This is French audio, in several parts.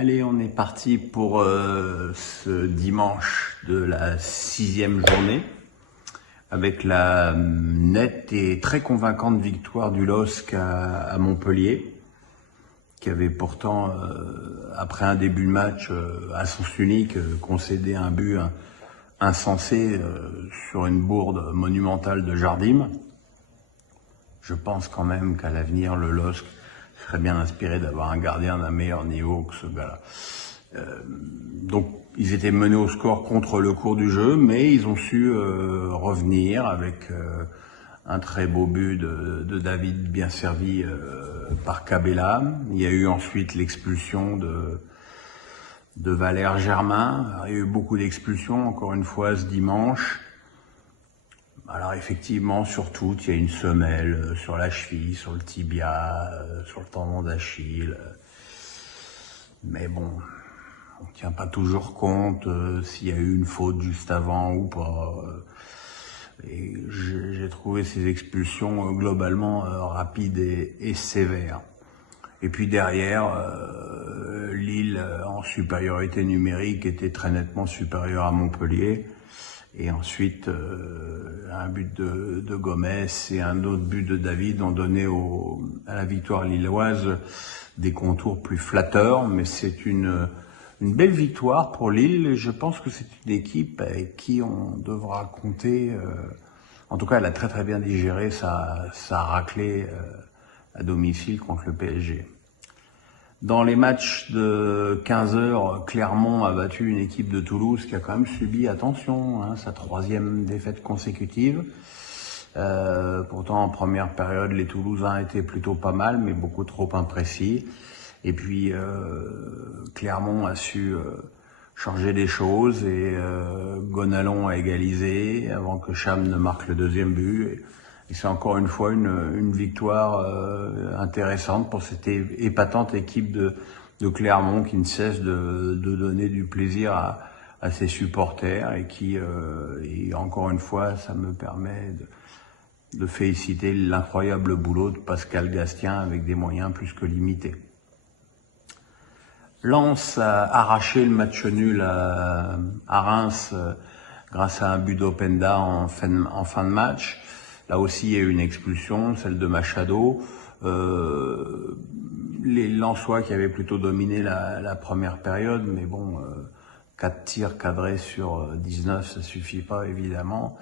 Allez, on est parti pour ce dimanche de la 6e journée avec la nette et très convaincante victoire du LOSC à Montpellier, qui avait pourtant, après un début de match à sens unique, concédé un but insensé sur une bourde monumentale de Jardim. Je pense quand même qu'à l'avenir, le LOSC serait bien inspiré d'avoir un gardien d'un meilleur niveau que ce gars-là. Donc, ils étaient menés au score contre le cours du jeu, mais ils ont su revenir avec un très beau but de David, bien servi par Cabella. Il y a eu ensuite l'expulsion de Valère Germain. Il y a eu beaucoup d'expulsions, encore une fois, ce dimanche. Alors effectivement, sur toutes, il y a une semelle sur la cheville, sur le tibia, sur le tendon d'Achille. Mais bon, on ne tient pas toujours compte s'il y a eu une faute juste avant ou pas. Et j'ai trouvé ces expulsions globalement rapides et sévères. Et puis derrière, Lille, en supériorité numérique, était très nettement supérieure à Montpellier. Et ensuite, un but de Gomez et un autre but de David ont donné à la victoire lilloise des contours plus flatteurs. Mais c'est une belle victoire pour Lille. Et je pense que c'est une équipe avec qui on devra compter. En tout cas, elle a très très bien digéré sa raclée à domicile contre le PSG. Dans les matchs de 15 heures, Clermont a battu une équipe de Toulouse qui a quand même subi, attention, sa 3e défaite consécutive. Pourtant, en première période, les Toulousains étaient plutôt pas mal, mais beaucoup trop imprécis. Et puis, Clermont a su changer les choses et Gonalon a égalisé avant que Cham ne marque le 2e but. Et c'est encore une fois une victoire intéressante pour cette épatante équipe de Clermont qui ne cesse de donner du plaisir à ses supporters et qui, et encore une fois, ça me permet de féliciter l'incroyable boulot de Pascal Gastien avec des moyens plus que limités. Lens a arraché le match nul à Reims grâce à un but d'Openda en fin de match. Là aussi, il y a eu une expulsion, celle de Machado. Les Lensois qui avaient plutôt dominé la première période, mais bon, 4 tirs cadrés sur 19, ça suffit pas évidemment.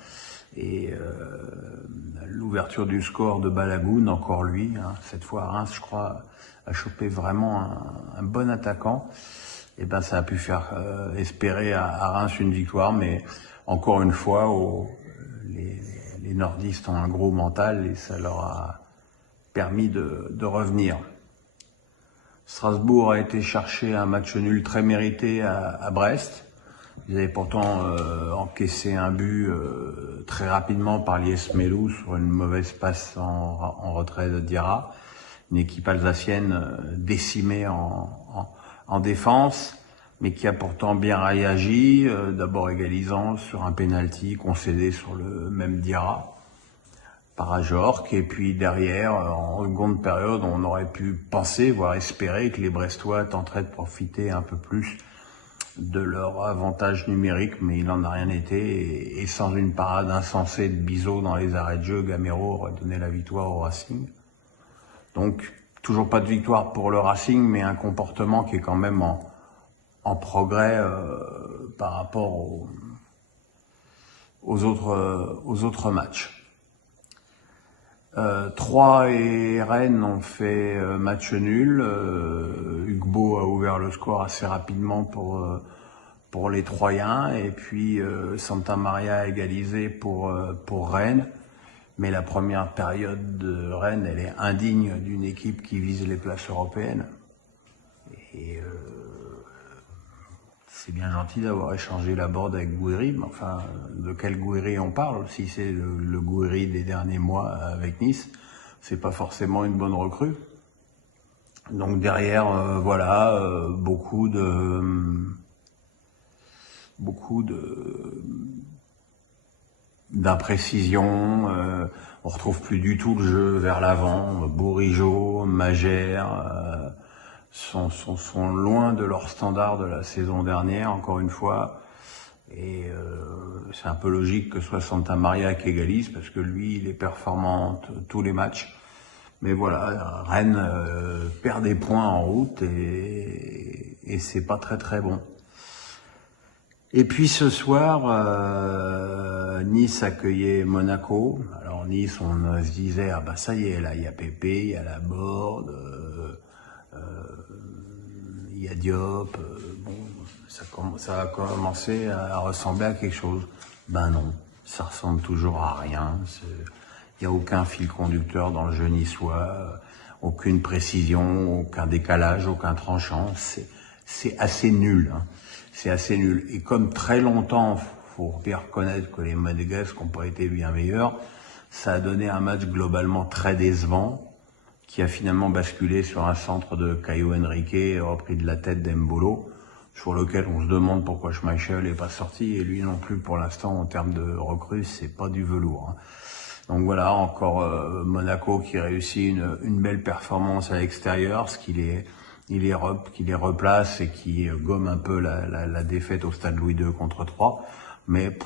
Et l'ouverture du score de Balagoun, encore lui, cette fois Reims, je crois, a chopé vraiment un bon attaquant. Et ben, ça a pu faire espérer à Reims une victoire, mais encore une fois, les nordistes ont un gros mental et ça leur a permis de revenir. Strasbourg a été chercher un match nul très mérité à Brest. Ils avaient pourtant encaissé un but très rapidement par Lies Melou sur une mauvaise passe en retrait de Diarra. Une équipe alsacienne décimée en défense, mais qui a pourtant bien réagi, d'abord égalisant sur un penalty concédé sur le même Diarra par Ajorc, et puis derrière, en seconde période, on aurait pu penser, voire espérer que les Brestois tenteraient de profiter un peu plus de leur avantage numérique, mais il n'en a rien été, et sans une parade insensée de Bizot dans les arrêts de jeu, Gamero aurait donné la victoire au Racing. Donc, toujours pas de victoire pour le Racing, mais un comportement qui est quand même en progrès par rapport aux autres matchs. Troyes et Rennes ont fait match nul. Ugbo a ouvert le score assez rapidement pour les Troyens, et puis Santa Maria a égalisé pour Rennes. Mais la première période de Rennes, elle est indigne d'une équipe qui vise les places européennes. Et c'est bien gentil d'avoir échangé la board avec Gouiri, mais enfin, de quel Gouiri on parle? Si c'est le Gouiri des derniers mois avec Nice, c'est pas forcément une bonne recrue. Donc derrière, voilà, beaucoup d'imprécision, on retrouve plus du tout le jeu vers l'avant. Bourigeaud, Magère sont loin de leur standard de la saison dernière, encore une fois. Et c'est un peu logique que ce soit Santa Maria qui égalise, parce que lui, il est performant tous les matchs. Mais voilà, Rennes perd des points en route et c'est pas très très bon. Et puis ce soir, Nice accueillait Monaco. Alors Nice, on se disait, ah bah ça y est, là, il y a Pépé, il y a Laborde, il y a Diop. Bon, ça a commencé à ressembler à quelque chose. Ben non, ça ressemble toujours à rien. Il n'y a aucun fil conducteur dans le jeu niçois, aucune précision, aucun décalage, aucun tranchant. C'est assez nul. Hein. C'est assez nul. Et comme très longtemps, faut bien reconnaître que les Monégasques n'ont pas été bien meilleurs, ça a donné un match globalement très décevant, qui a finalement basculé sur un centre de Caio Henrique, repris de la tête d'Embolo, sur lequel on se demande pourquoi Schmeichel n'est pas sorti, et lui non plus pour l'instant en termes de recrues, c'est pas du velours. Hein. Donc voilà, encore Monaco qui réussit une belle performance à l'extérieur, ce qui les replace et qui gomme un peu la défaite au stade Louis II contre 3. Mais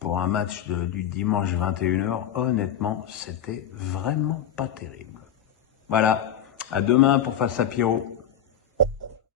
pour un match du dimanche 21h, honnêtement, c'était vraiment pas terrible. Voilà, à demain pour Face à Pierrot.